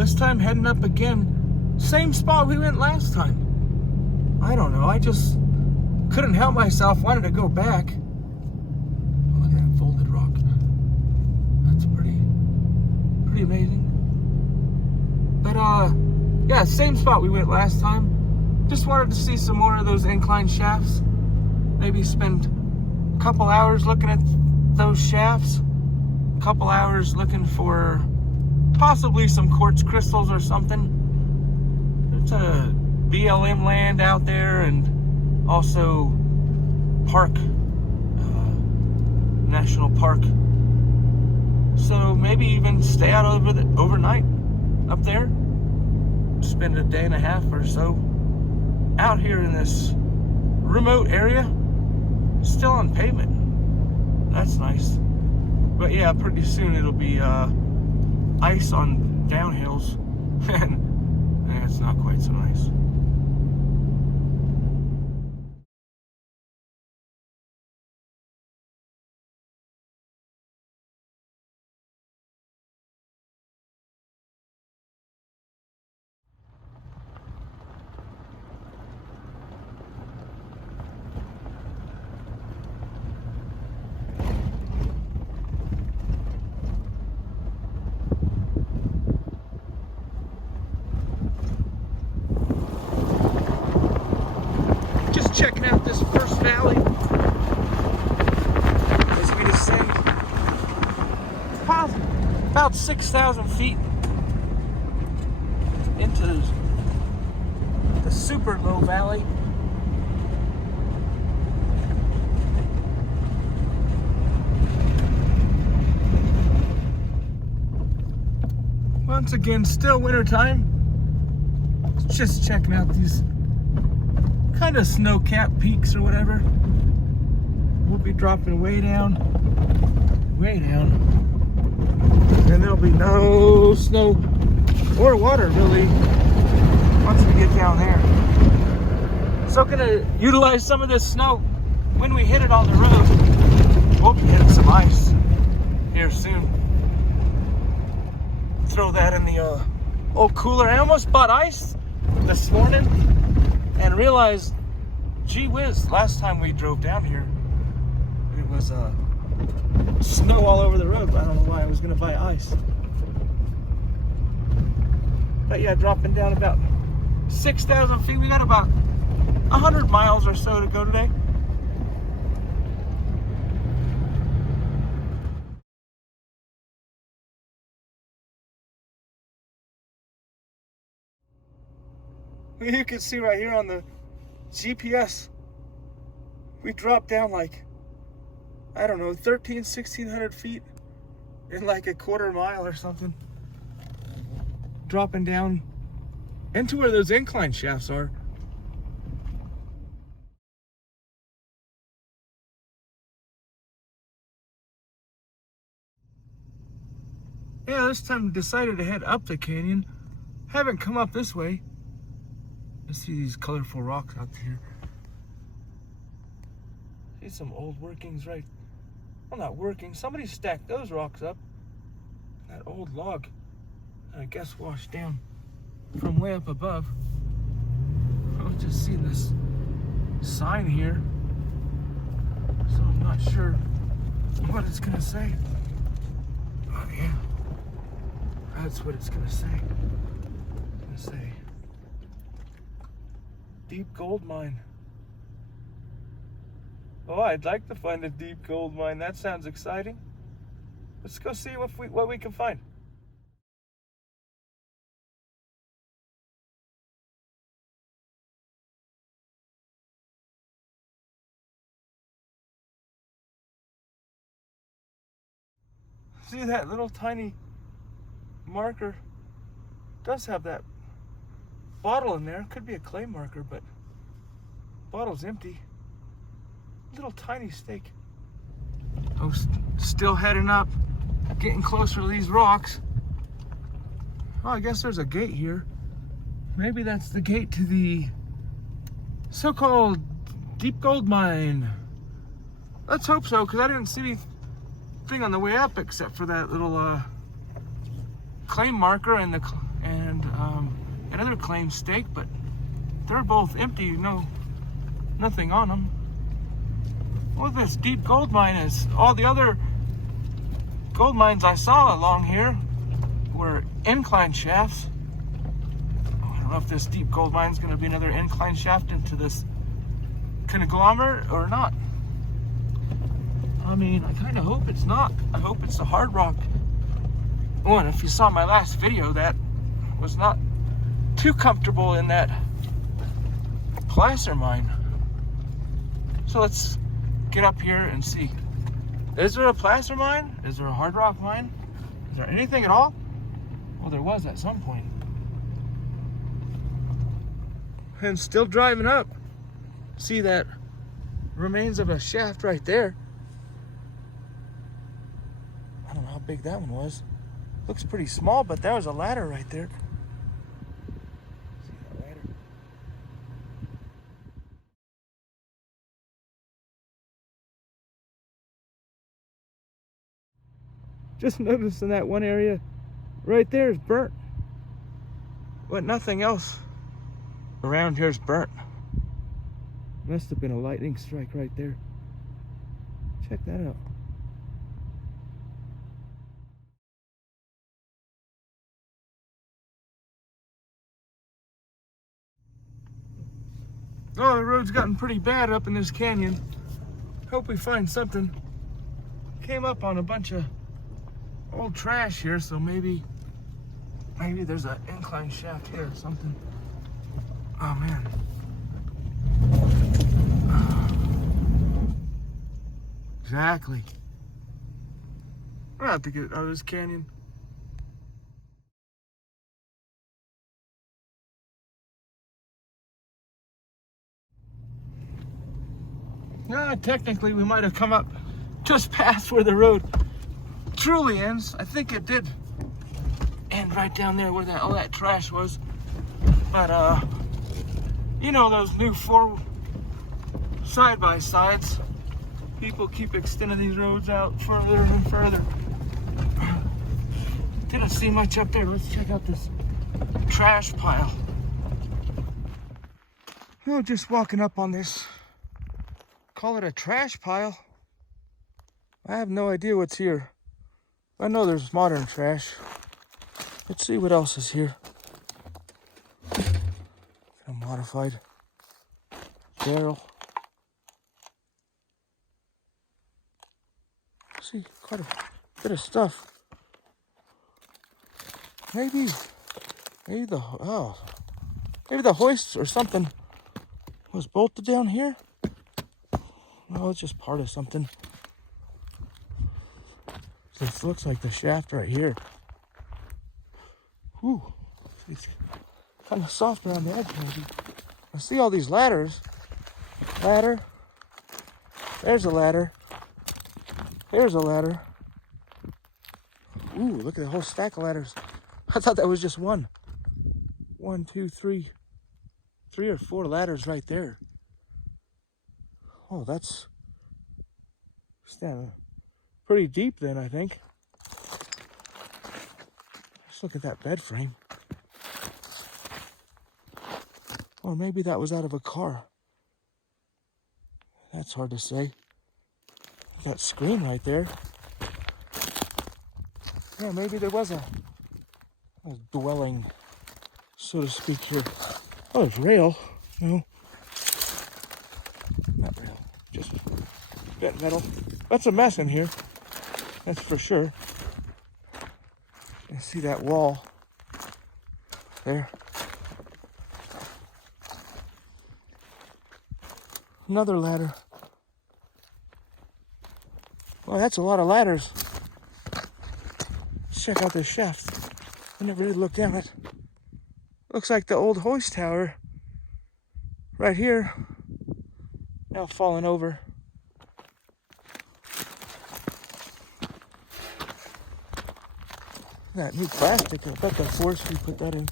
this time heading up again. Same spot we went last time. I don't know, I just couldn't help myself, wanted to go back. Oh, look at that folded rock. That's pretty amazing. But yeah, same spot we went last time. Just wanted to see some more of those incline shafts. Maybe spend a couple hours looking at those shafts. A couple hours looking for possibly some quartz crystals or something. There's a BLM land out there, and also park, national park. So maybe even stay out overnight up there. Spend a day and a half or so out here in this remote area, still on pavement. That's nice. But yeah, pretty soon it'll be ice on downhills, and it's not quite so nice. Checking out this first valley as we descend. About 6,000 feet into the super low valley. Once again, still winter time. Just checking out these kind of snow-capped peaks or whatever. We'll be dropping way down, and there'll be no snow or water really once we get down there. So gonna utilize some of this snow when we hit it on the road. We'll be hitting some ice here soon. Throw that in the old cooler. I almost bought ice this morning and realized, gee whiz, last time we drove down here, it was snow all over the road. I don't know why I was gonna buy ice. But yeah, dropping down about 6,000 feet. We got about 100 miles or so to go today. You can see right here on the GPS, we dropped down like, I don't know, 1,600 feet in like a quarter mile or something. Dropping down into where those incline shafts are. Yeah, this time decided to head up the canyon. Haven't come up this way. I see these colorful rocks out here. See some old workings right. Well, not working. Somebody stacked those rocks up. That old log, I guess, washed down from way up above. I've just seen this sign here, so I'm not sure what it's gonna say. Oh yeah, that's what it's gonna say. It's gonna say deep gold mine. Oh, I'd like to find a deep gold mine. That sounds exciting. Let's go see what we can find. See that little tiny marker? Does have that bottle in there. Could be a clay marker, but bottle's empty. Little tiny stake. Oh, still heading up, getting closer to these rocks. Oh, I guess there's a gate here. Maybe that's the gate to the so-called deep gold mine. Let's hope so, because I didn't see anything on the way up except for that little clay marker and Another claim stake, but they're both empty, nothing on them. Well, this deep gold mine is, all the other gold mines I saw along here were incline shafts. I don't know if this deep gold mine is going to be another incline shaft into this conglomerate or not. I mean, I kind of hope it's not. I hope it's a hard rock one. If you saw my last video, that was not too comfortable in that placer mine. So let's get up here and see. Is there a placer mine? Is there a hard rock mine? Is there anything at all? Well, there was at some point. And still driving up. See that remains of a shaft right there. I don't know how big that one was. Looks pretty small, but there was a ladder right there. See that ladder? Just noticing that one area right there is burnt. But nothing else around here is burnt. Must have been a lightning strike right there. Check that out. Oh, the road's gotten pretty bad up in this canyon. Hope we find something. Came up on a bunch of old trash here, so maybe there's an incline shaft here or something. Oh man. Exactly. We're gonna have to get out of this canyon. Technically we might have come up just past where the road truly ends. I think it did end right down there where all that trash was. But you know, those new 4 side-by-sides, people keep extending these roads out further and further. Didn't see much up there. Let's check out this trash pile. Oh, just walking up on this, call it a trash pile. I have no idea what's here. I know there's modern trash. Let's see what else is here. A modified barrel. See, quite a bit of stuff. Maybe the hoist or something was bolted down here. No, it's just part of something. This looks like the shaft right here. Whew. It's kind of soft around the edge, maybe. I see all these ladders. Ladder. There's a ladder. There's a ladder. Ooh, look at the whole stack of ladders. I thought that was just one. 1, 2, 3. 3 or 4 ladders right there. Oh, that's standing pretty deep then, I think. Just look at that bed frame. Or maybe that was out of a car. That's hard to say. That screen right there. Yeah, maybe there was a dwelling, so to speak, here. Oh, there's rail. No. Not rail. Just bent metal. That's a mess in here. That's for sure. You see that wall there. Another ladder. Well, that's a lot of ladders. Let's check out this shaft. I never did look down it. Looks like the old hoist tower right here. Now falling over. That new plastic, I bet the forestry put that in.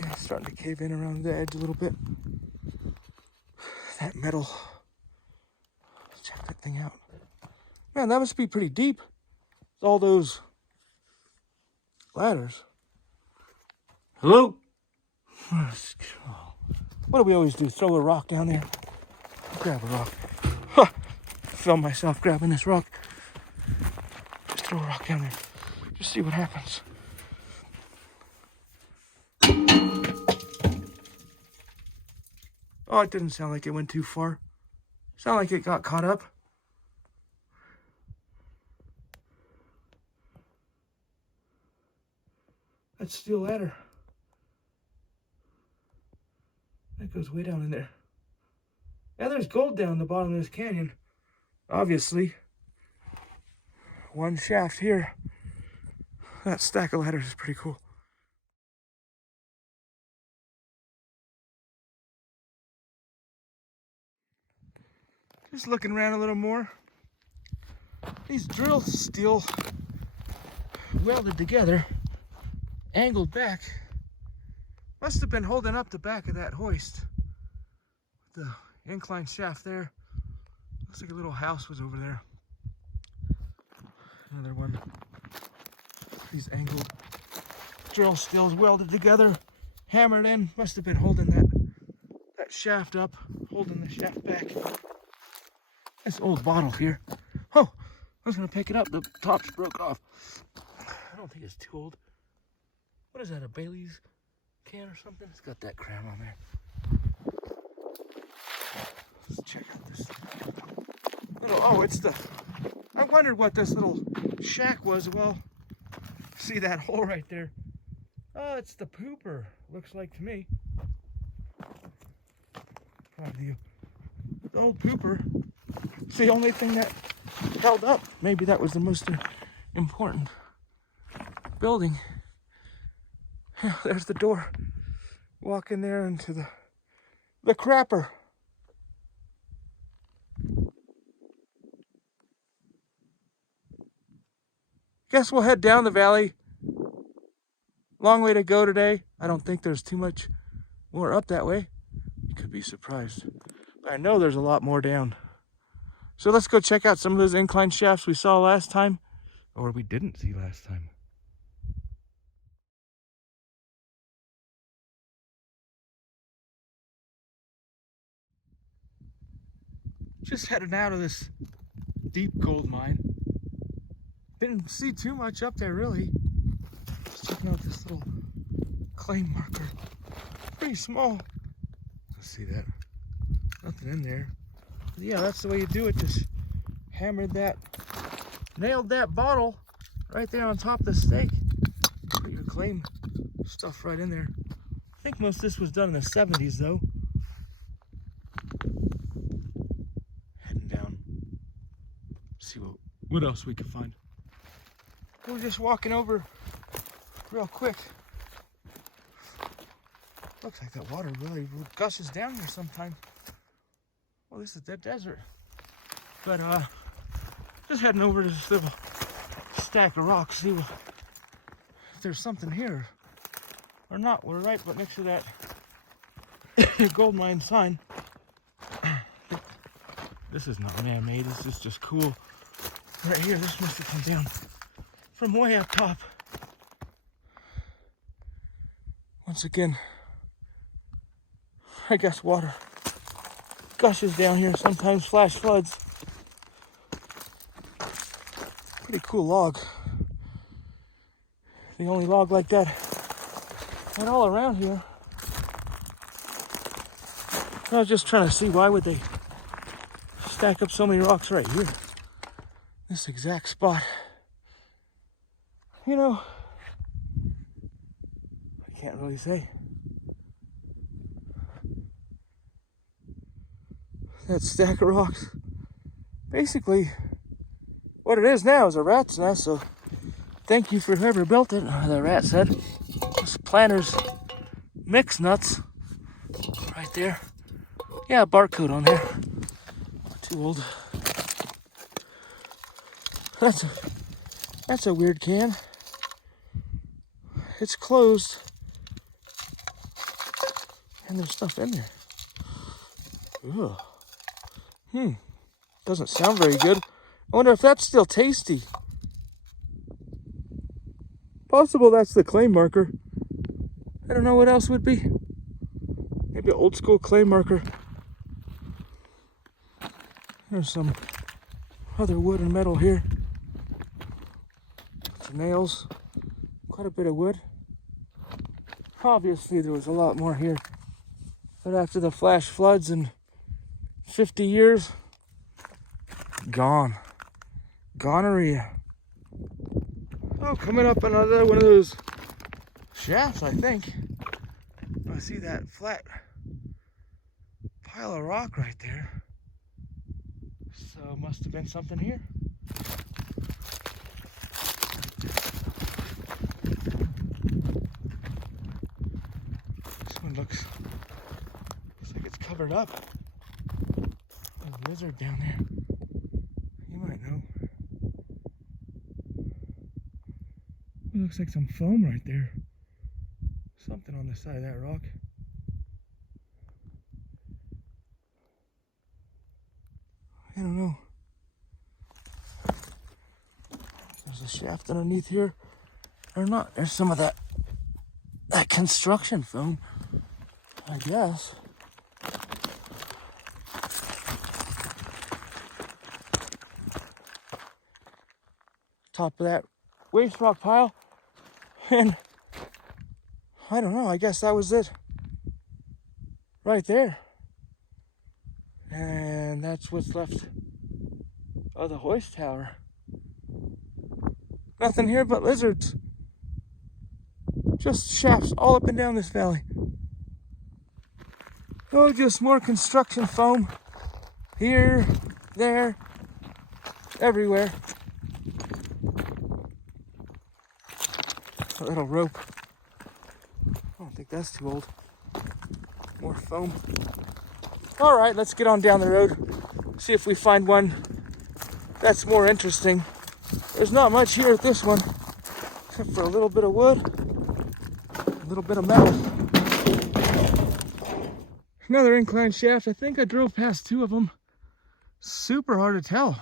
Yeah, it's starting to cave in around the edge a little bit. That metal. Let's check that thing out. Man, that must be pretty deep. All those ladders. Hello? What do we always do? Throw a rock down there? Grab a rock. Huh. Felt myself grabbing this rock. Just throw a rock down there. Just see what happens. Oh, it didn't sound like it went too far. Sound like it got caught up. That steel ladder. That goes way down in there. Yeah, there's gold down the bottom of this canyon. Obviously. One shaft here. That stack of ladders is pretty cool. Just looking around a little more. These drill steel welded together, angled back. Must have been holding up the back of that hoist. The incline shaft there. Looks like a little house was over there. Another one. These angled drill stills welded together, hammered in. Must have been holding that shaft up, holding the shaft back. This old bottle here. Oh, I was gonna pick it up. The top's broke off. I don't think it's too old. What is that, a Bailey's can or something? It's got that cram on there. Let's check out this little, oh, it's the, I wondered what this little shack was. Well, see that hole right there? Oh, it's the pooper, looks like to me. Probably the old pooper. It's the only thing that held up. Maybe that was the most important building. There's the door. Walk in there into the crapper. Guess we'll head down the valley. Long way to go today. I don't think there's too much more up that way. You could be surprised. But I know there's a lot more down. So let's go check out some of those incline shafts we saw last time, or we didn't see last time. Just heading out of this deep gold mine. Didn't see too much up there really. Just checking out this little claim marker. Pretty small. Let's see that. Nothing in there. But yeah, that's the way you do it. Just hammered that, nailed that bottle right there on top of the stake. Put your claim stuff right in there. I think most of this was done in the 70s though. Heading down. See what else we can find. We're just walking over real quick. Looks like that water really gushes down here sometime. Well, this is the desert. But just heading over to this little stack of rocks, see if there's something here or not. We're right but next to that gold mine sign. This is not man-made, this is just cool. Right here, this must have come down from way up top. Once again, I guess water gushes down here, sometimes flash floods. Pretty cool log. The only log like that and all around here. I was just trying to see why would they stack up so many rocks right here. This exact spot. You know, I can't really say. That stack of rocks, basically, what it is now is a rat's nest, so thank you for whoever built it, the rat said. This planter's mix nuts, right there. Yeah, barcode on there. Not too old. That's a weird can. It's closed. And there's stuff in there. Ugh. Doesn't sound very good. I wonder if that's still tasty. Possible that's the claim marker. I don't know what else would be. Maybe an old school clay marker. There's some other wood and metal here. Some nails. Quite a bit of wood. Obviously there was a lot more here. But after the flash floods in 50 years, gone. Gonorrhea. Oh, coming up another one of those shafts, I think. I see that flat pile of rock right there. So must have been something here. This one looks like it's covered up. There's a lizard down there. You might know. It looks like some foam right there. Something on the side of that rock. I don't know. There's a shaft underneath here. Or not. There's some of that construction foam, I guess. Top of that waste rock pile. And I don't know, I guess that was it. Right there. And that's what's left of the hoist tower. Nothing here but lizards. Just shafts all up and down this valley. Oh, just more construction foam. Here, there, everywhere. A little rope. I don't think that's too old. More foam. All right, let's get on down the road. See if we find one that's more interesting. There's not much here at this one, except for a little bit of wood, a little bit of metal. Another incline shaft. I think I drove past two of them. Super hard to tell.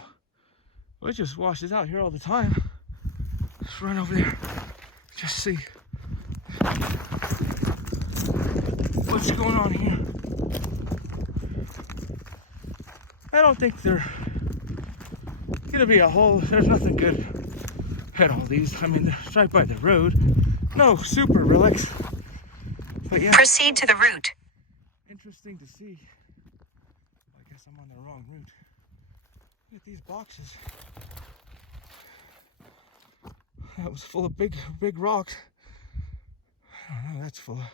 Well, it just washes out here all the time. Let's run over there. Just see what's going on here. I don't think they're gonna be a whole, there's nothing good at all these. I mean, they're right by the road. No super relics. But yeah. Proceed to the route. Interesting to see. I guess I'm on the wrong route. Look at these boxes. That was full of big rocks. I don't know, that's full of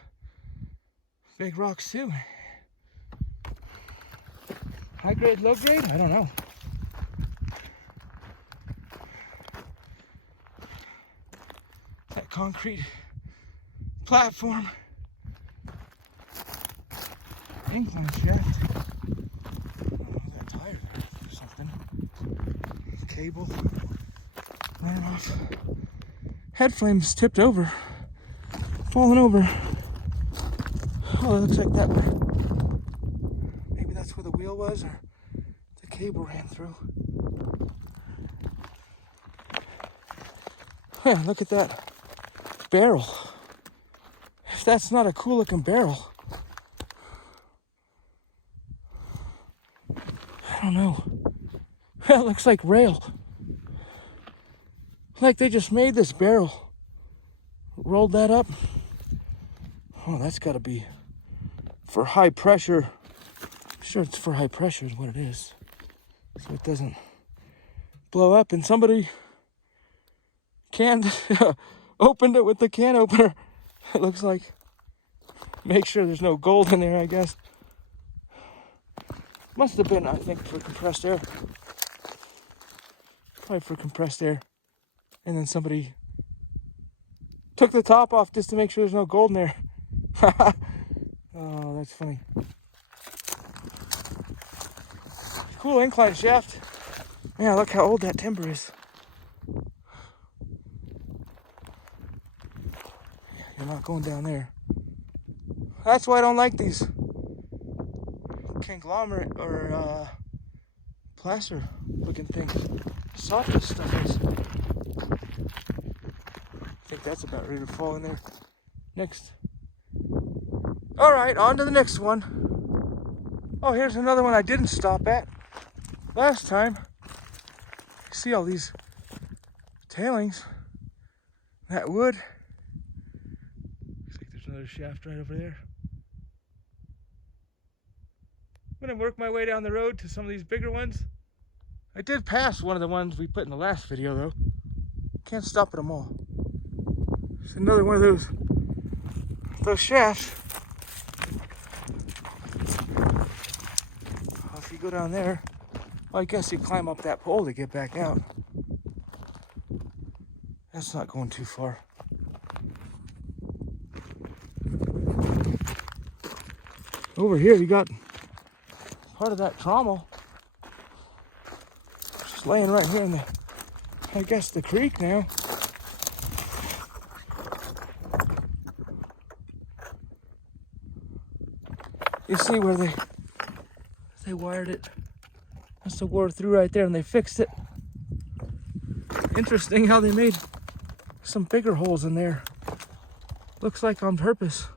big rocks too. High grade, low grade? I don't know. That concrete platform. Incline shaft. Oh, that tire there or something. Cable. Ran off. Head flames tipped over. Falling over. Oh, it looks like that one. Maybe that's where the wheel was, or the cable ran through. Yeah, look at that barrel. If that's not a cool looking barrel, I don't know. That looks like rail. Like they just made this barrel. Rolled that up. Oh, that's gotta be for high pressure. Sure, it's for high pressure is what it is. So it doesn't blow up, and somebody opened it with the can opener. It looks like. Make sure there's no gold in there, I guess. Must have been, I think, for compressed air. Probably for compressed air. And then somebody took the top off just to make sure there's no gold in there. Oh, that's funny. Cool incline shaft. Yeah, look how old that timber is. You're not going down there. That's why I don't like these conglomerate or plaster looking things. Soft this stuff is. I think that's about ready to fall in there. Next All right, on to the next one. Oh, here's another one I didn't stop at last time. You see all these tailings, that wood. Looks like there's another shaft right over there. I'm gonna work my way down the road to some of these bigger ones. I did pass one of the ones we put in the last video though. Can't stop at them all. It's another one of those shafts. Well, if you go down there, well, I guess you climb up that pole to get back out. That's not going too far. Over here you got part of that trommel just laying right here in the, I guess, the creek now. You see where they wired it. That's the wire through right there, and they fixed it. Interesting how they made some bigger holes in there. Looks like on purpose.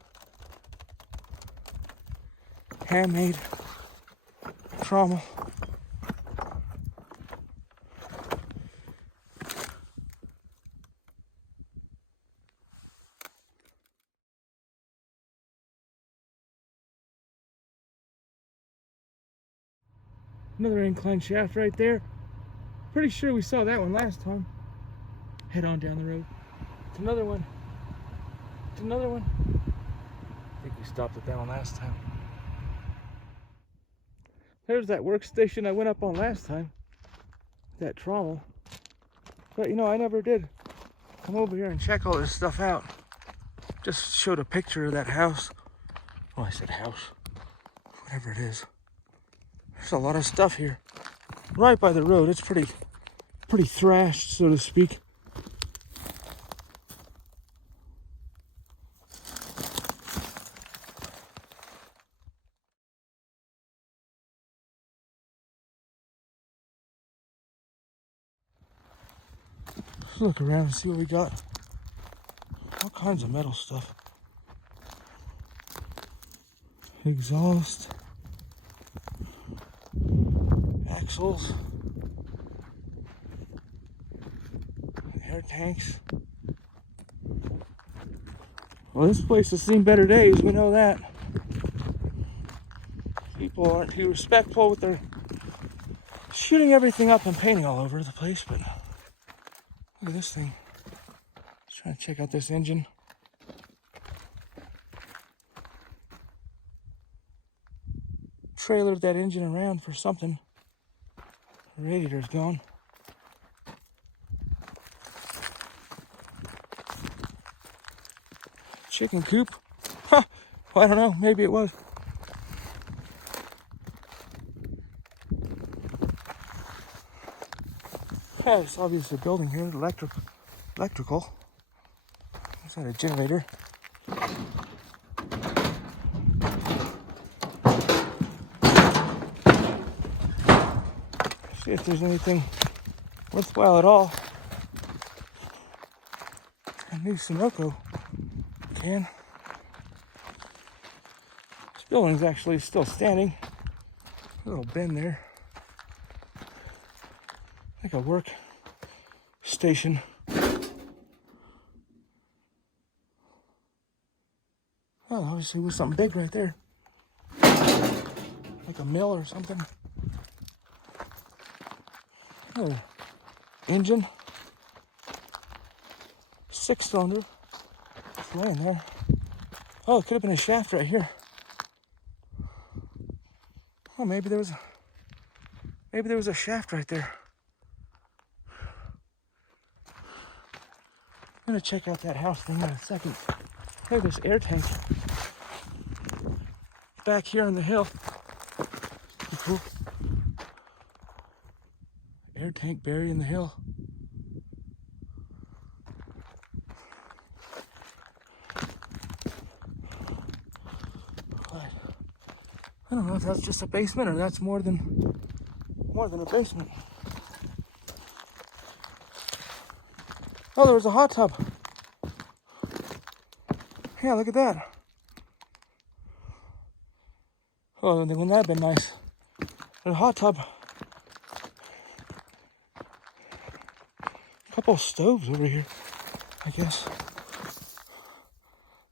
Handmade trommel. Another incline shaft right there. Pretty sure we saw that one last time. Head on down the road. It's another one. It's another one. I think we stopped at that one last time. There's that workstation I went up on last time. That trommel. But you know, I never did come over here and check all this stuff out. Just showed a picture of that house. Well, I said house. Whatever it is. There's a lot of stuff here. Right by the road. It's pretty thrashed, so to speak. Let's look around and see what we got. All kinds of metal stuff. Exhaust. Axles. Air tanks. Well, this place has seen better days, we know that. People aren't too respectful with their shooting everything up and painting all over the place, but look at this thing. Just trying to check out this engine. Trailered that engine around for something. The radiator's gone. Chicken coop? Huh. Well, I don't know. Maybe it was. Yeah, it's obviously a building here. Electrical. Is that a generator? See if there's anything worthwhile at all. A new Sunoco can. This building's actually still standing. A little bend there. Like a work station. Oh, obviously was something big right there. Like a mill or something. Oh, engine. 6-cylinder. It's laying there. Oh, it could have been a shaft right here. Oh, maybe there was a shaft right there. I'm gonna check out that house thing in a second. Look at this air tank. Back here on the hill. Pretty cool. Air tank buried in the hill. But I don't know if that's just a basement or that's more than a basement. Oh, there was a hot tub. Yeah, look at that. Oh, wouldn't that have been nice? And a hot tub. A couple of stoves over here, I guess.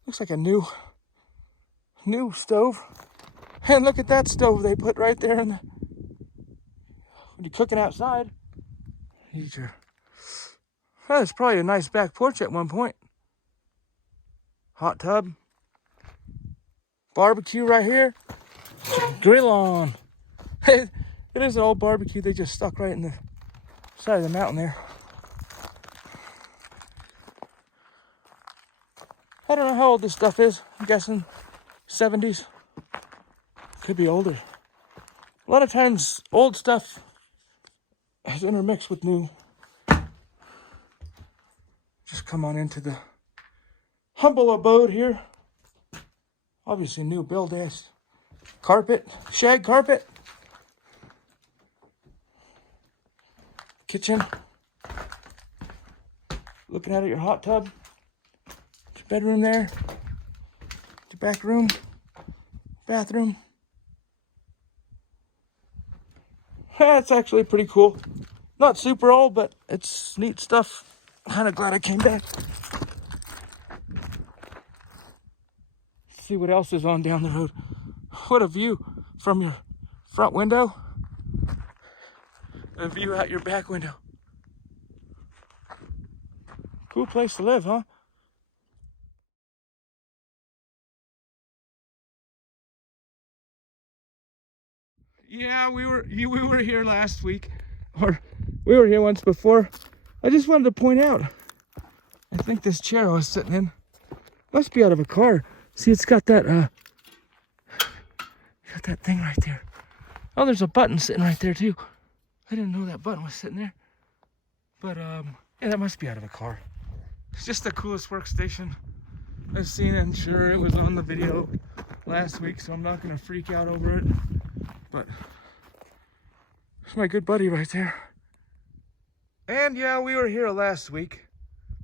Looks like a new stove. And look at that stove they put right there in the, when you're cooking outside. That's probably a nice back porch at one point. Hot tub. Barbecue right here. Grill on. It is an old barbecue they just stuck right in the side of the mountain there. I don't know how old this stuff is. I'm guessing 70s. Could be older. A lot of times old stuff is intermixed with new. Just come on into the humble abode here. Obviously new build is. Carpet, shag carpet. Kitchen. Looking out at your hot tub. Your bedroom there. Your back room. Bathroom. That's actually pretty cool. Not super old, but it's neat stuff. Kind of glad I came back. See what else is on down the road. What a view from your front window. A view out your back window. Cool place to live, huh? Yeah, we were here last week, or we were here once before. I just wanted to point out, I think this chair I was sitting in must be out of a car. See, it's got that thing right there. Oh, there's a button sitting right there too. I didn't know that button was sitting there. But yeah, that must be out of a car. It's just the coolest workstation I've seen, and sure, it was on the video last week, so I'm not gonna freak out over it. But it's my good buddy right there. And yeah, we were here last week,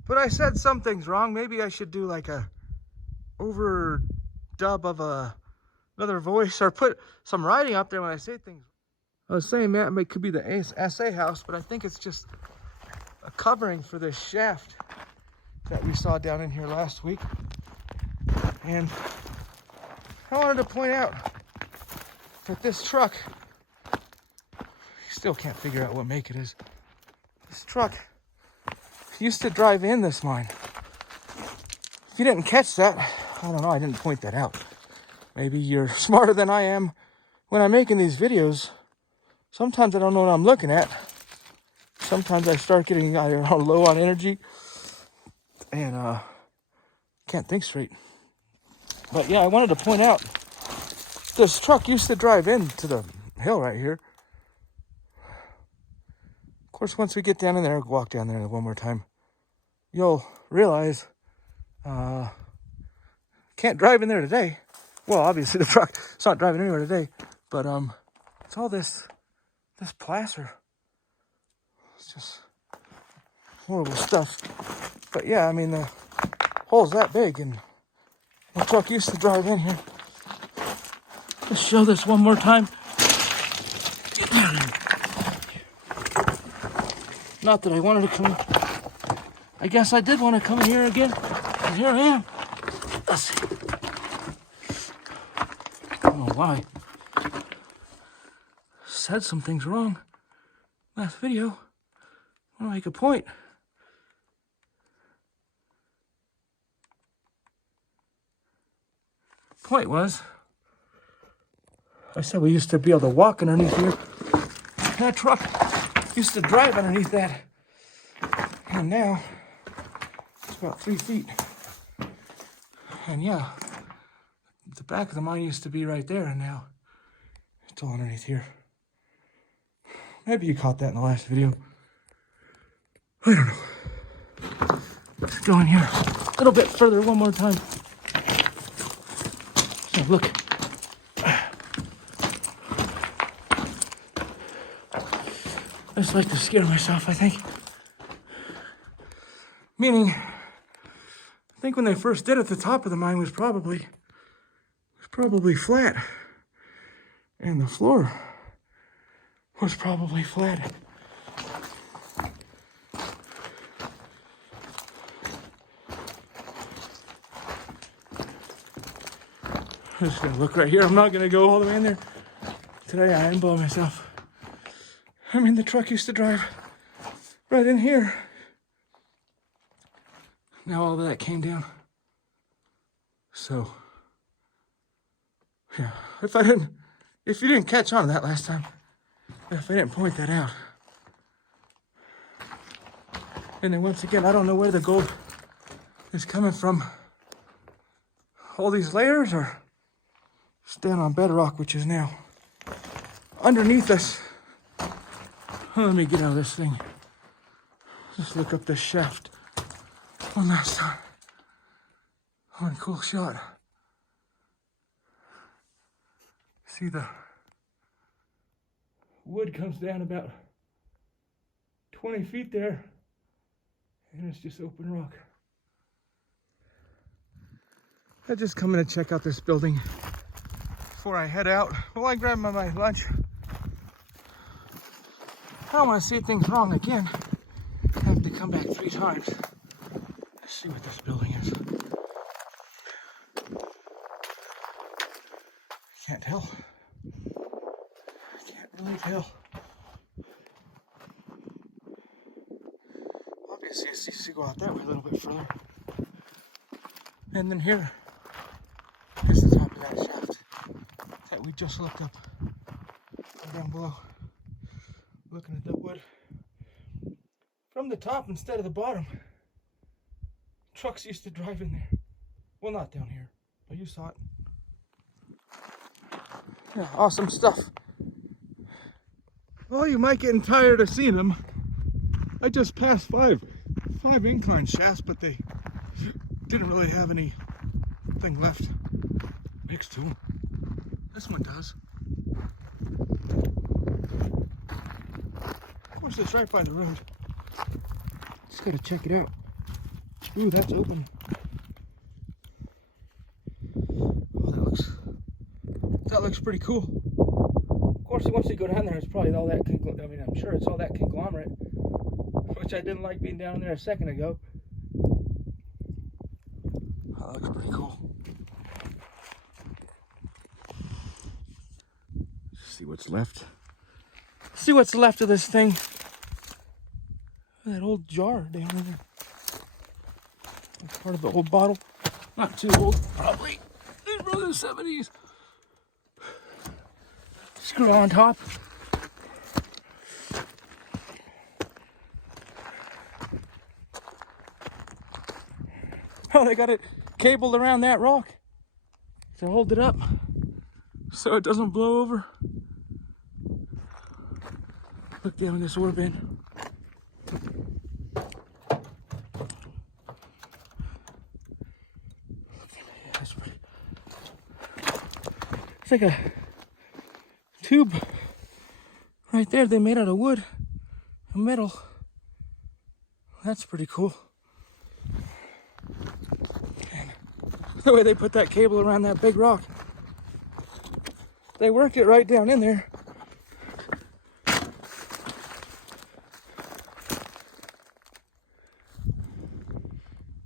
but I said some things wrong. Maybe I should do like a overdub of another voice, or put some writing up there when I say things. I was saying, man, it could be the assay house, but I think it's just a covering for this shaft that we saw down in here last week. And I wanted to point out that this truck, still can't figure out what make it is. This truck used to drive in this mine. If you didn't catch that, I don't know, I didn't point that out. Maybe you're smarter than I am. When I'm making these videos, sometimes I don't know what I'm looking at. Sometimes I start getting low on energy and can't think straight. But yeah, I wanted to point out, this truck used to drive into the hill right here. Of course, once we get down in there, walk down there one more time, you'll realize can't drive in there today. Well, obviously the truck, it's not driving anywhere today, but it's all this placer. It's just horrible stuff. But yeah, I mean, the hole's that big, and the truck used to drive in here. Let's show this one more time. Not that I wanted to come in. I guess I did want to come in here again, and here I am. Let's see. I don't know why. Said some things wrong last video. I want to make a point. Point was, I said we used to be able to walk underneath here. That truck used to drive underneath that. And now, it's about 3 feet. And yeah, the back of the mine used to be right there, and now it's all underneath here. Maybe you caught that in the last video. I don't know. Let's go in here a little bit further one more time. So look. I just like to scare myself, I think. Meaning, I think when they first did it, the top of the mine was probably flat. And the floor was probably flat. I'm just gonna look right here. I'm not gonna go all the way in there. Today I am by myself. I mean, the truck used to drive right in here. Now all of that came down. So, yeah, if you didn't catch on to that last time, if I didn't point that out. And then once again, I don't know where the gold is coming from. All these layers or stand on bedrock, which is now underneath us. Let me get out of this thing. Just look up this shaft one last time. One cool shot. See, the wood comes down about 20 feet there, and it's just open rock. I'm just coming to check out this building before I head out. Well, I grab my lunch. I don't want to see things wrong again. I have to come back 3 times to see what this building is. Can't tell. I can't really tell. Obviously, it's easy to go out that way a little bit further. And then here is the top of that shaft that we just looked up. Down below. Looking at the wood. From the top instead of the bottom. Trucks used to drive in there. Well, not down here, but you saw it. Yeah, awesome stuff. Well, you might get tired of seeing them. I just passed five incline shafts, but they didn't really have anything left next to them. This one does. Of course, it's right by the road. Just gotta check it out. Ooh, that's open. Oh, that looks pretty cool. Of course, once you go down there, it's probably all that. I'm sure it's all that conglomerate, which I didn't like being down there a second ago. Oh, that looks pretty cool. See what's left. See what's left of this thing. That old jar down there. That's part of the old bottle. Not too old, probably. It's probably the 70s. Screw on top. Oh, they got it cabled around that rock to hold it up so it doesn't blow over. Look down in this ore bin. It's like a tube right there. They made out of wood and metal. That's pretty cool. And the way they put that cable around that big rock, they worked it right down in there.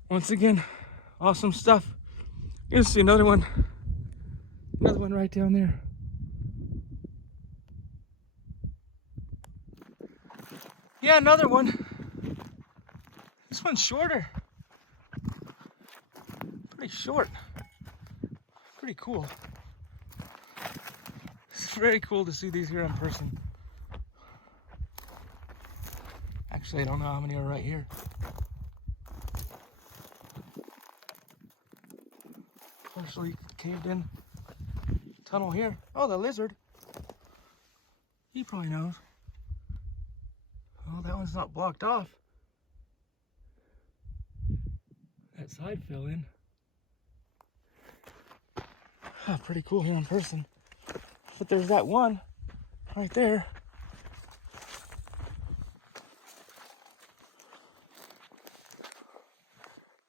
Once again, awesome stuff. You'll see another one right down there. Yeah, another one. This one's shorter. Pretty short. Pretty cool. It's very cool to see these here in person. Actually, I don't know how many are right here. Partially caved in tunnel here. Oh, the lizard. He probably knows. Oh, that one's not blocked off. That side fell in. Oh, pretty cool here in person. But there's that one right there.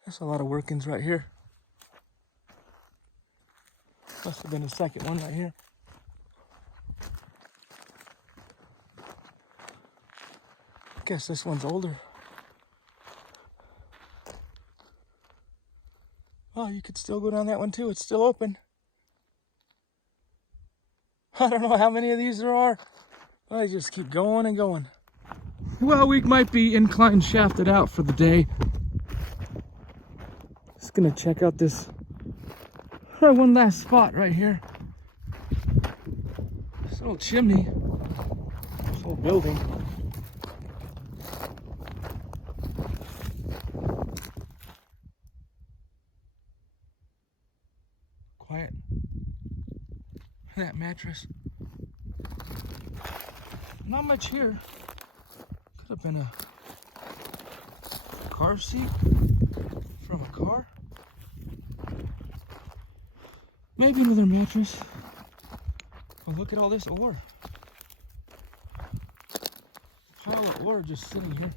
There's a lot of workings right here. Must have been the second one right here. Guess this one's older. Oh, you could still go down that one too. It's still open. I don't know how many of these there are. I just keep going and going. Well, we might be incline shafted out for the day. Just gonna check out this one last spot right here. This old chimney, this old building. Quiet. That mattress. Not much here. Could have been a car seat from a car. Maybe another mattress. But look at all this ore. Pile of ore just sitting here.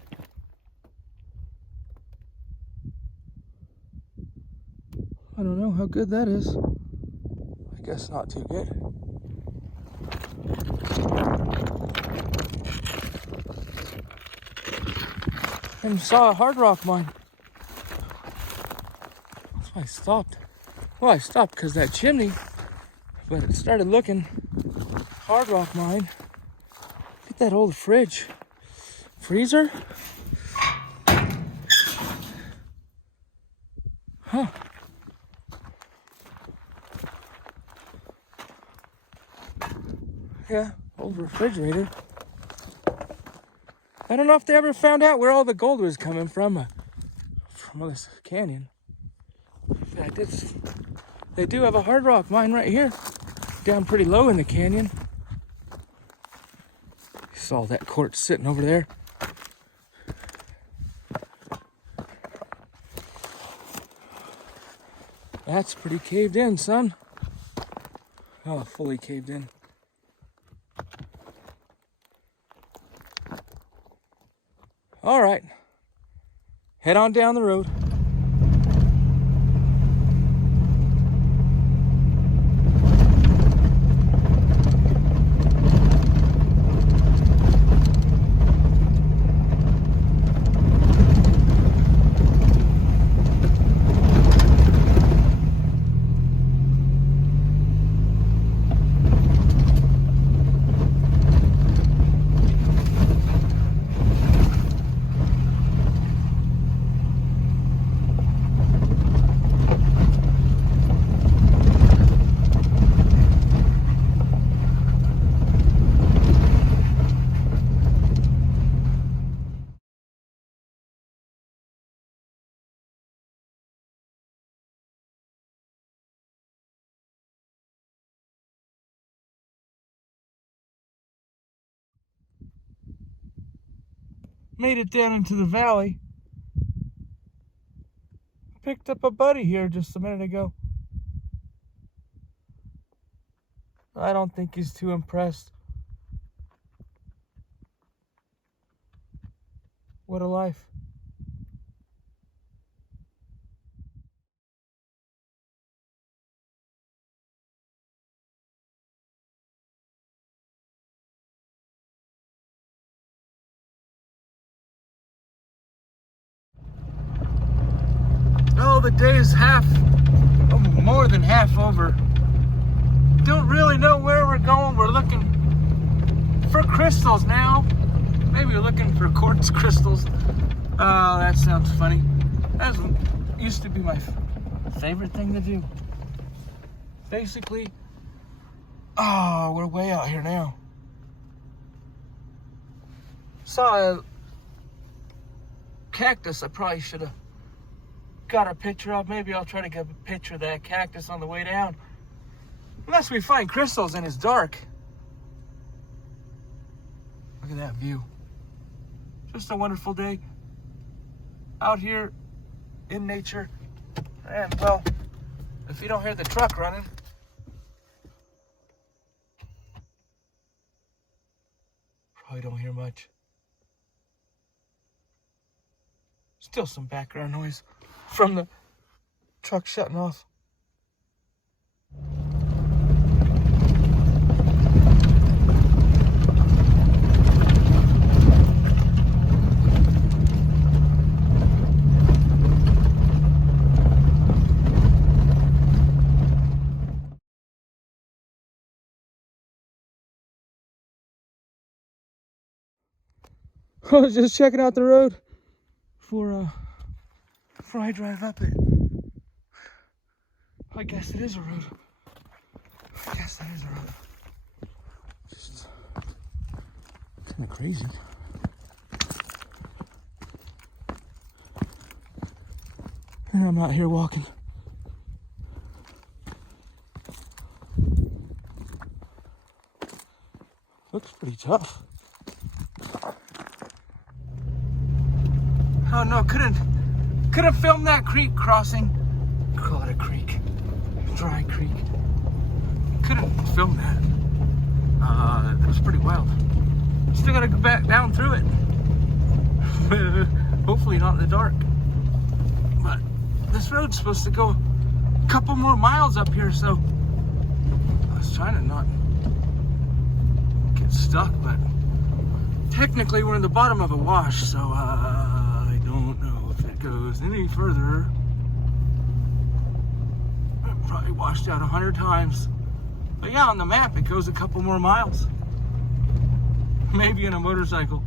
I don't know how good that is. I guess not too good. And saw a hard rock mine. That's why I stopped. Well, I stopped because that chimney, but it started looking hard rock mine. Look at that old fridge. Freezer? Huh. Yeah, old refrigerator. I don't know if they ever found out where all the gold was coming from this canyon. Yeah, they do have a hard rock mine right here, down pretty low in the canyon. Saw that quartz sitting over there. That's pretty caved in, son. Oh, fully caved in. All right, head on down the road. Made it down into the valley. Picked up a buddy here just a minute ago. I don't think he's too impressed. What a life. Oh, the day is more than half over. Don't really know where we're going. We're looking for crystals now. Maybe we're looking for quartz crystals. Oh, that sounds funny. That used to be my favorite thing to do. Basically, oh, we're way out here now. Saw a cactus I probably should have got a picture of. Maybe I'll try to get a picture of that cactus on the way down. Unless we find crystals and it's dark. Look at that view. Just a wonderful day out here in nature. And well, if you don't hear the truck running, probably don't hear much. Still some background noise from the truck shutting off. I was just checking out the road before I drive up it. I guess it is a road. I guess that is a road. Just kind of crazy. And I'm out here walking. Looks pretty tough. Oh no, couldn't film that creek crossing. Call it a creek. Dry creek. Couldn't film that. It was pretty wild. Still gotta go back down through it. Hopefully not in the dark. But this road's supposed to go a couple more miles up here, so I was trying to not get stuck, but technically we're in the bottom of a wash, so I don't know if it goes any further. I've probably washed out 100 times. But yeah, on the map it goes a couple more miles. Maybe in a motorcycle.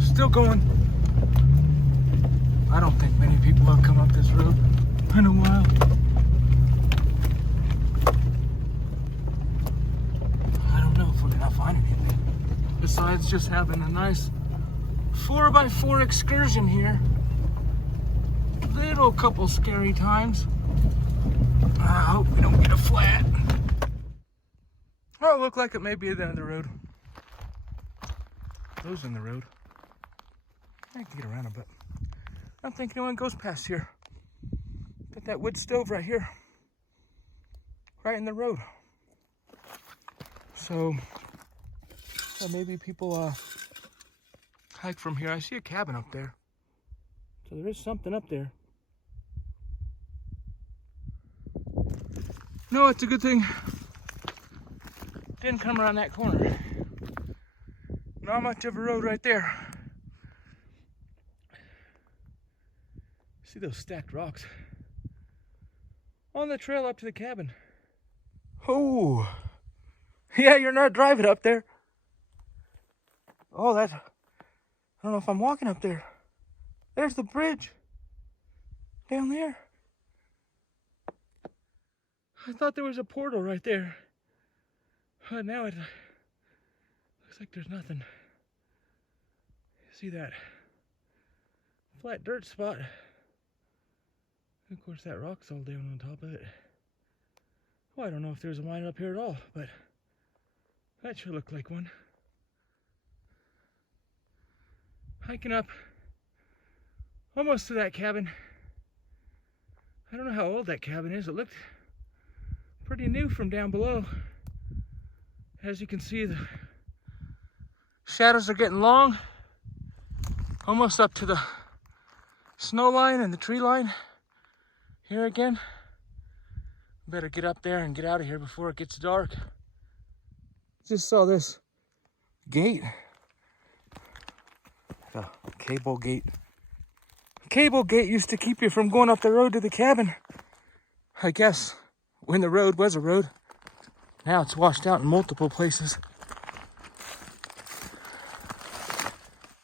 Still going. I don't think many people have come up this road in a while. I don't know if we're gonna find anything. Besides just having a nice 4x4 excursion here. Little couple scary times. I hope we don't get a flat. Oh, it looked like it may be at the end of the road. Those in the road. I can get around it, but I don't think anyone goes past here. Got that wood stove right here. Right in the road. So maybe people hike from here. I see a cabin up there. So there is something up there. No, it's a good thing didn't come around that corner. Not much of a road right there. See those stacked rocks on the trail up to the cabin. Oh, yeah, you're not driving up there. Oh, I don't know if I'm walking up there. There's the bridge down there. I thought there was a portal right there. But now it looks like there's nothing. See that flat dirt spot? Of course, that rock's all down on top of it. Well, I don't know if there's a mine up here at all, but that sure looked like one. Hiking up almost to that cabin. I don't know how old that cabin is. It looked pretty new from down below. As you can see, the shadows are getting long. Almost up to the snow line and the tree line. Here again. Better get up there and get out of here before it gets dark. Just saw this gate. A cable gate. Cable gate used to keep you from going up the road to the cabin. I guess when the road was a road. Now it's washed out in multiple places.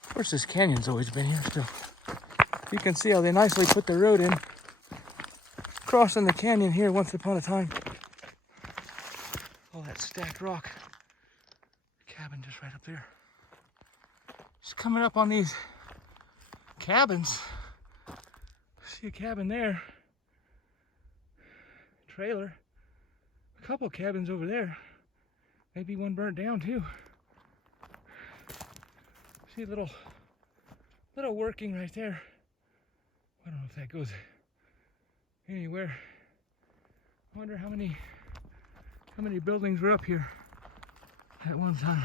Of course, this canyon's always been here still. You can see how they nicely put the road in. Crossing the canyon here once upon a time. All that stacked rock. Cabin just right up there. Just coming up on these cabins. See a cabin there. Trailer. A couple cabins over there. Maybe one burnt down too. See a little working right there. I don't know if that goes anywhere. I wonder how many buildings were up here at one time.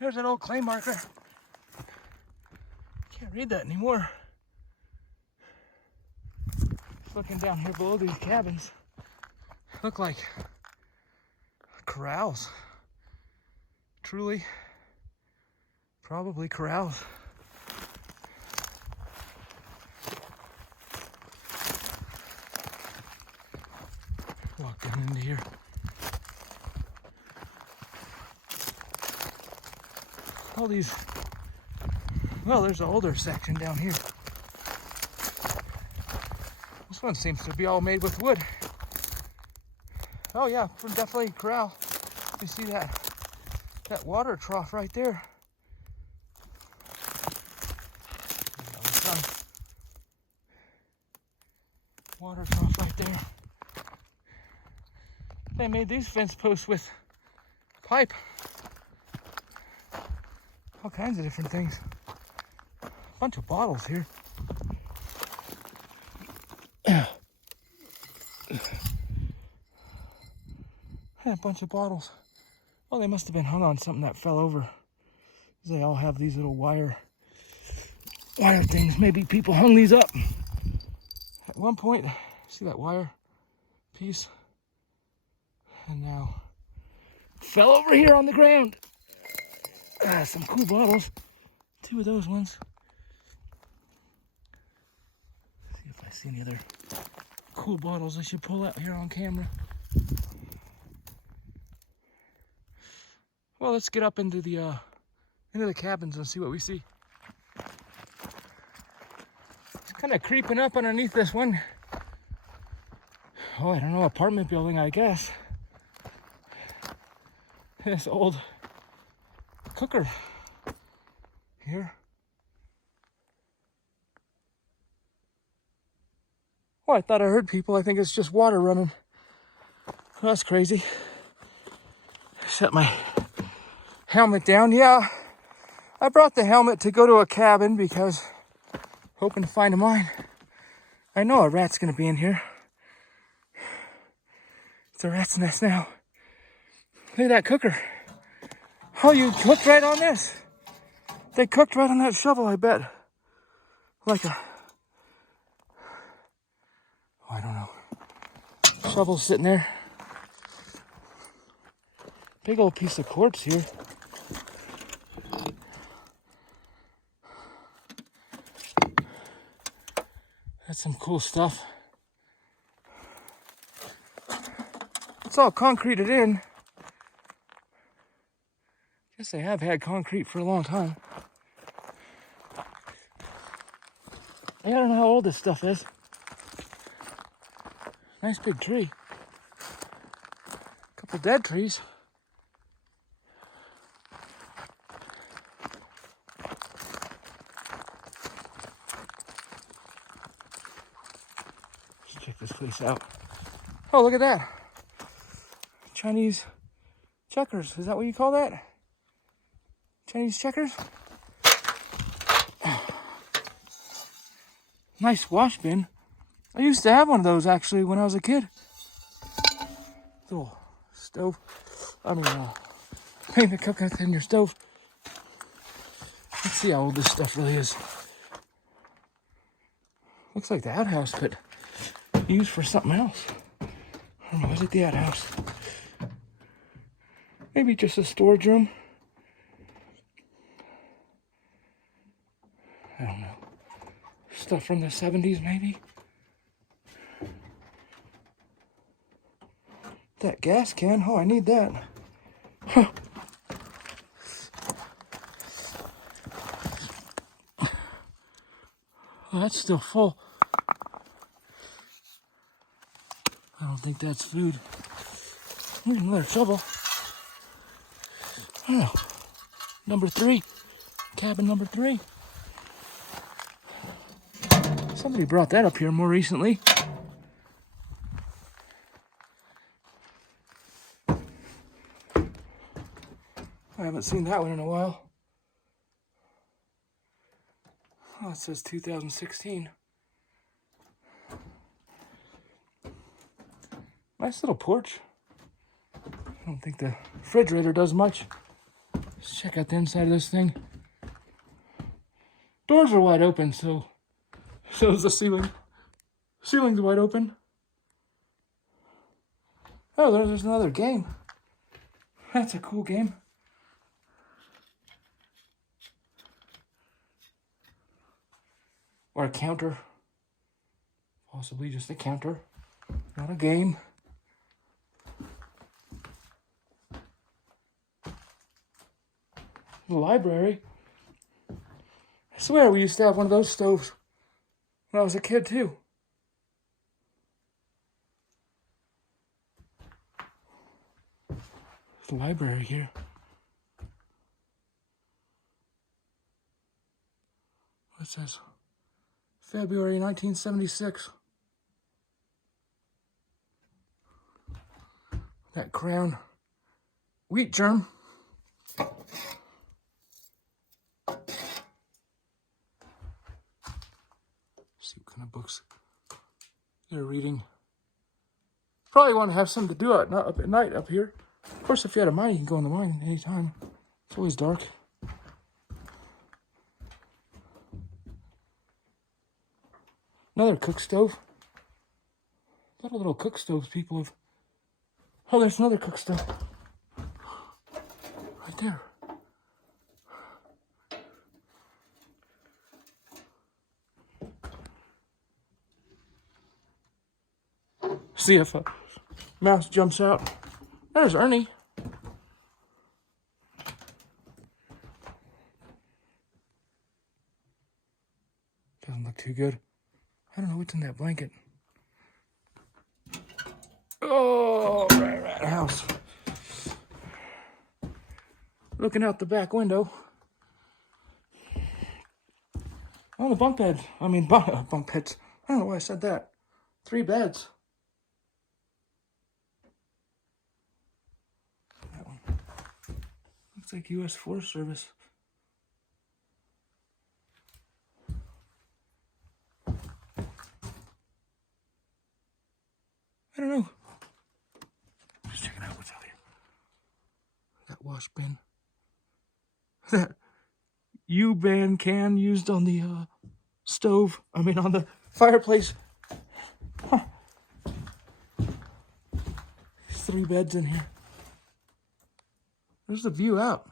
There's an old clay marker. Can't read that anymore. Just looking down here below these cabins. Look like corrals. Truly, probably corrals. Walk down into here. All these, well, there's an older section down here. This one seems to be all made with wood. Oh yeah, definitely corral. You see that water trough right there. Water trough right there. They made these fence posts with pipe. All kinds of different things. A bunch of bottles here. Yeah, a bunch of bottles. Oh, they must have been hung on something that fell over. They all have these little wire things. Maybe people hung these up at one point. See that wire piece? And now fell over here on the ground. Some cool bottles. 2 of those ones. See if I see any other cool bottles I should pull out here on camera. Well, let's get up into the cabins and see what we see. It's kind of creeping up underneath this one. Oh, I don't know, apartment building, I guess. This old cooker here. Oh, I thought I heard people. I think it's just water running. Well, that's crazy. Set my helmet down. Yeah, I brought the helmet to go to a cabin because hoping to find a mine. I know a rat's gonna be in here. It's a rat's nest now. Look at that cooker. Oh, you cooked right on this. They cooked right on that shovel, I bet. Like a, oh, I don't know. Shovel's sitting there. Big old piece of quartz here. That's some cool stuff. It's all concreted in. Guess they have had concrete for a long time. I don't know how old this stuff is. Nice big tree. Couple dead trees. Let's check this place out. Oh, look at that. Chinese checkers. Is that what you call that? Chinese checkers? Nice wash bin. I used to have one of those actually when I was a kid. Little stove. Hang the coconut in your stove. Let's see how old this stuff really is. Looks like the outhouse, but used for something else. I don't know, is it the outhouse? Maybe just a storage room. I don't know. Stuff from the 70s, maybe? That gas can. Oh, I need that. Huh. Oh, that's still full. I don't think that's food. Another shovel. Oh, number 3. Cabin number 3. Somebody brought that up here more recently. I haven't seen that one in a while. Oh, it says 2016. Nice little porch. I don't think the refrigerator does much. Let's check out the inside of this thing. Doors are wide open, so is the ceiling. Ceiling's wide open. Oh, there's another game. That's a cool game. Or a counter. Possibly just a counter. Not a game. The library. I swear we used to have one of those stoves when I was a kid too. There's the library here. It says February 1976. That crown wheat germ. See what kind of books they're reading. Probably want to have something to do up at night up here. Of course, if you had a mine, you can go in the mine anytime. It's always dark. Another cook stove. A lot of little cook stoves people have. Oh, there's another cook stove. Right there. See if a mouse jumps out. There's Ernie. Doesn't look too good. I don't know what's in that blanket. Oh, rat house. Looking out the back window. Oh, the bunk bed. I mean, bunk beds. I don't know why I said that. 3 beds. That one. Looks like U.S. Forest Service. I don't know. Just checking out what's out here. That wash bin. That U-band can used on the stove. I mean, on the fireplace. Huh. 3 beds in here. There's the view out.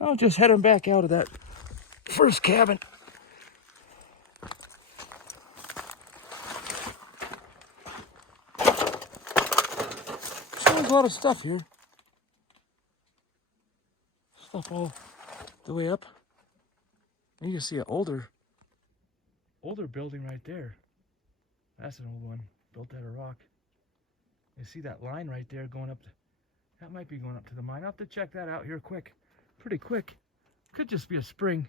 I'll just head him back out of that first cabin. There's a lot of stuff here. Stuff all the way up. You can see an older building right there. That's an old one, built out of rock. You see that line right there going up that might be going up to the mine. I'll have to check that out here pretty quick. Could just be a spring.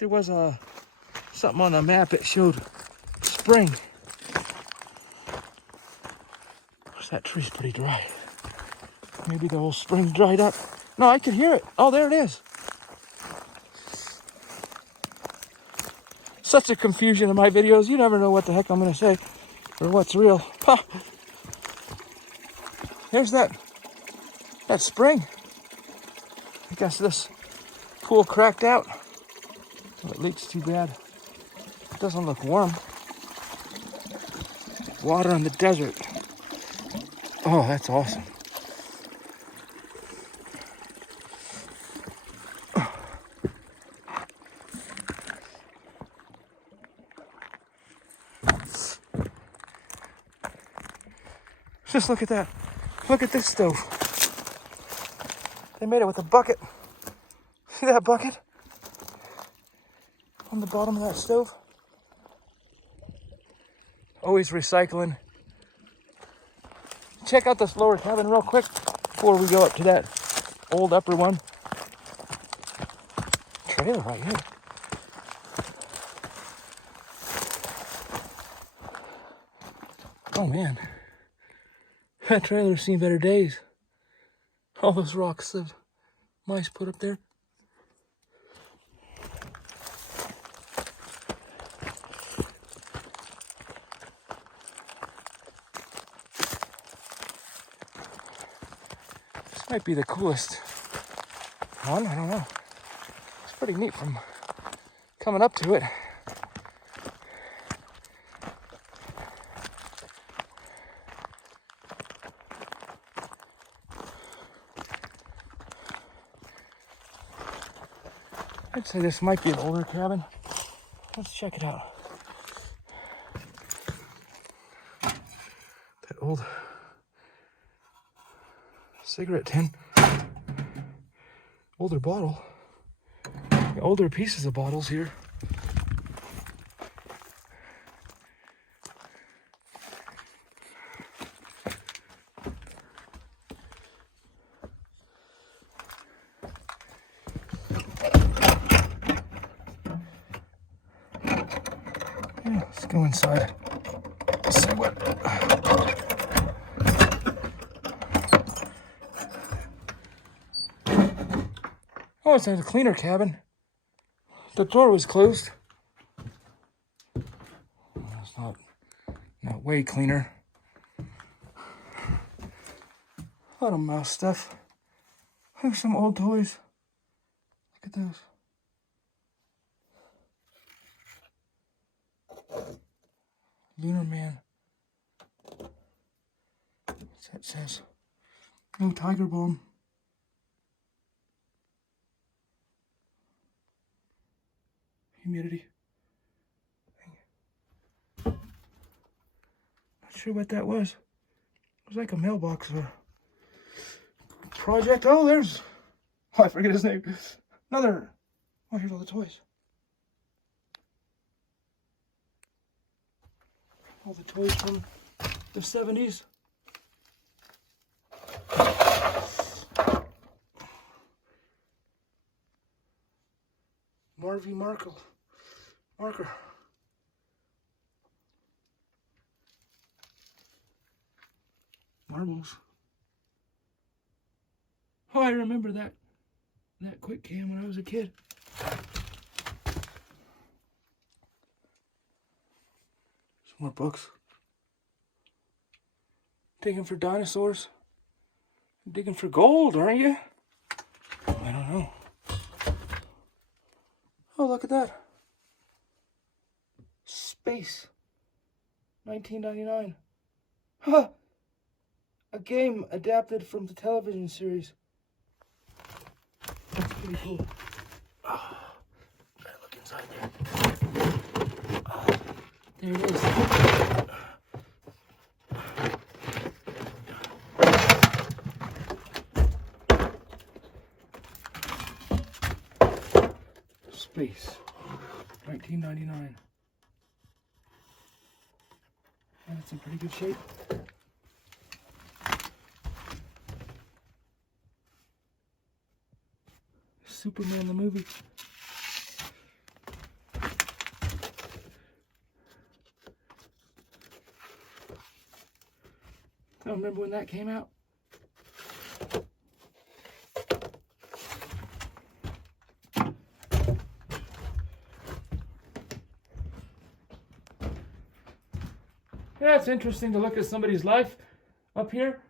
There was something on the map that showed spring. That tree's pretty dry. Maybe the whole spring dried up. No, I can hear it. Oh, there it is. Such a confusion in my videos. You never know what the heck I'm going to say or what's real. Ha. Here's that spring. I guess this pool cracked out. Well, it leaks too bad. It doesn't look warm. Water in the desert. Oh, that's awesome. Just look at that. Look at this stove. They made it with a bucket. See that bucket? On the bottom of that stove? Always recycling. Check out this lower cabin real quick before we go up to that old upper one. Trailer right here. Oh man, that trailer's seen better days. All those rocks that mice put up there. Might be the coolest one, I don't know. It's pretty neat from coming up to it. I'd say this might be an older cabin. Let's check it out. That old cigarette tin. Older bottle. Older pieces of bottles here. Yeah, let's go inside. Let's see what. Oh, it's a cleaner cabin. The door was closed. It's not way cleaner. A lot of mouse stuff. There's some old toys. Look at those. Lunar Man. What's that says? No Tiger Balm. Humidity. Not sure what that was. It was like a mailbox project. Oh, there's... Oh, I forget his name. Another... Oh, here's all the toys. All the toys from the 70s. Marvy Marker. Marbles. Oh, I remember that quick cam when I was a kid. Some more books. Digging for dinosaurs. Digging for gold, aren't you? I don't know. Oh, look at that. Space. 1999. Huh. A game adapted from the television series. That's pretty cool. Oh, try to look inside there. Oh, there it is. Space. 1999. And it's in pretty good shape. Superman the movie. I don't remember when that came out. Yeah, it's interesting to look at somebody's life up here.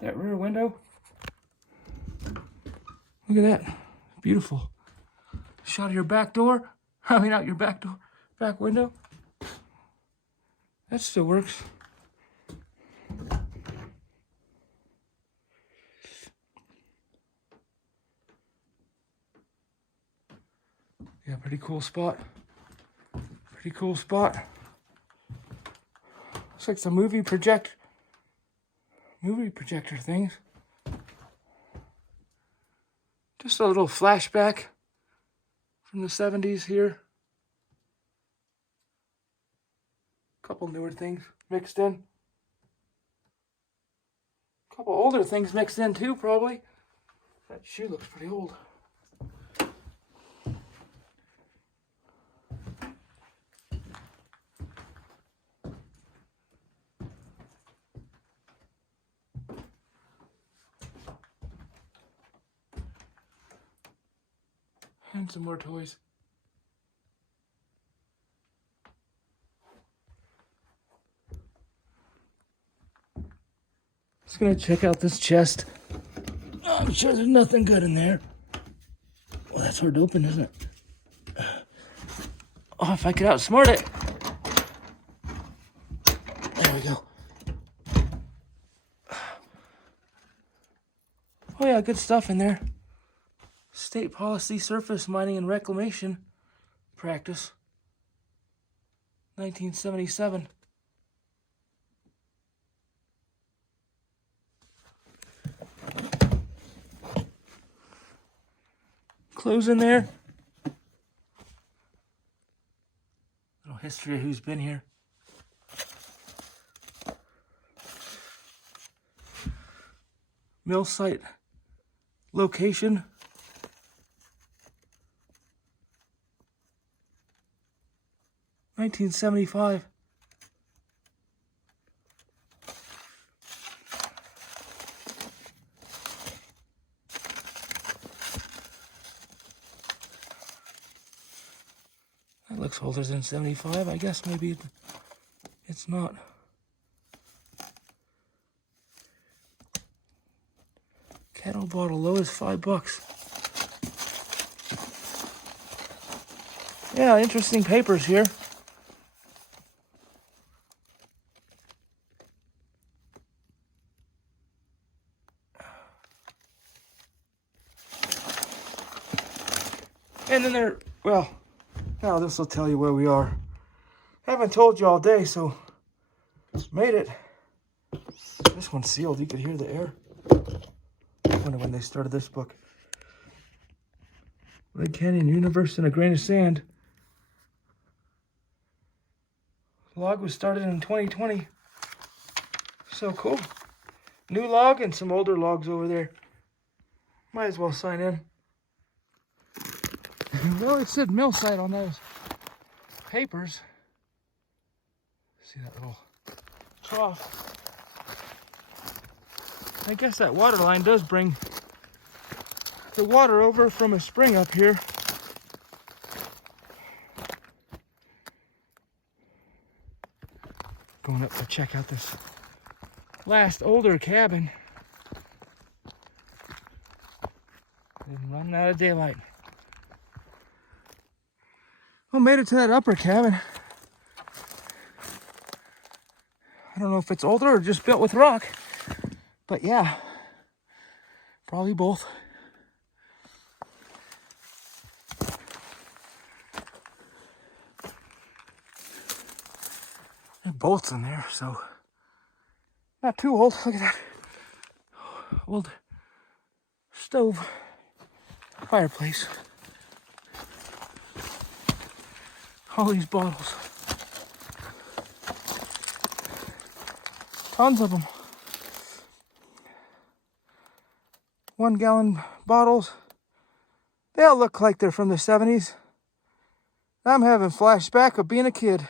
That rear window. Look at that. Beautiful. Shot of your back door. I mean, out your back door, back window. That still works. Yeah, pretty cool spot. Pretty cool spot. Looks like some movie projector things. Just a little flashback from the 70s here. Couple newer things mixed in. Couple older things mixed in too, probably. That shoe looks pretty old. And some more toys. Just gonna check out this chest. Oh, I'm sure there's nothing good in there. Well, that's hard to open, isn't it? Oh, if I could outsmart it. There we go. Oh yeah, good stuff in there. State policy, surface mining and reclamation practice. 1977. clues in there. Little history of who's been here. Mill site location. $1975. That looks older than 75. I guess maybe it's not. Kettle bottle, low as $5. Yeah, interesting papers here. And then there, well, now this will tell you where we are. Haven't told you all day, so made it. This one's sealed, you could hear the air. I wonder when they started this book. Lake Canyon Universe in a Grain of Sand. Log was started in 2020. So cool. New log and some older logs over there. Might as well sign in. Well, it said mill site on those papers. See that little trough? I guess that water line does bring the water over from a spring up here. Going up to check out this last older cabin. And running out of daylight. Well, made it to that upper cabin. I don't know if it's older or just built with rock, but yeah, probably both. There are bolts in there, so not too old. Look at that old stove fireplace. All these bottles. Tons of them. 1 gallon bottles. They all look like they're from the 70s. I'm having flashback of being a kid.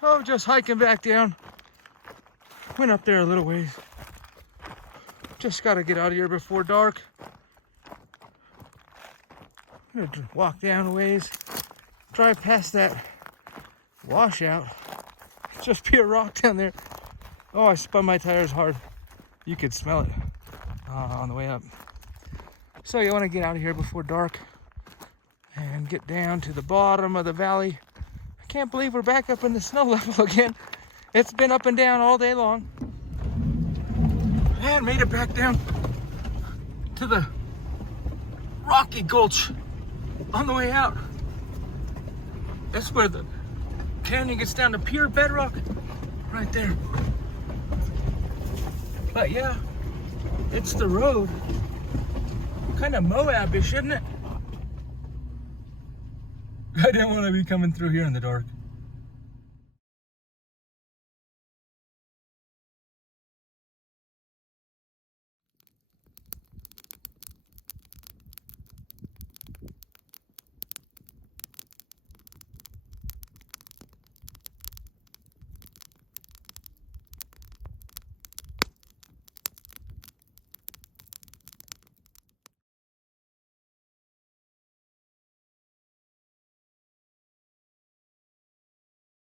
Oh, just hiking back down. Went up there a little ways. Just gotta get out of here before dark. I'm gonna walk down a ways. Drive past that washout. Just be a rock down there. Oh, I spun my tires hard. You could smell it on the way up. So you want to get out of here before dark and get down to the bottom of the valley. I can't believe we're back up in the snow level again. It's been up and down all day long. And made it back down to the rocky gulch on the way out. That's where the canyon gets down to pure bedrock right there. But yeah, it's the road. Kind of Moab-ish, isn't it? I didn't want to be coming through here in the dark.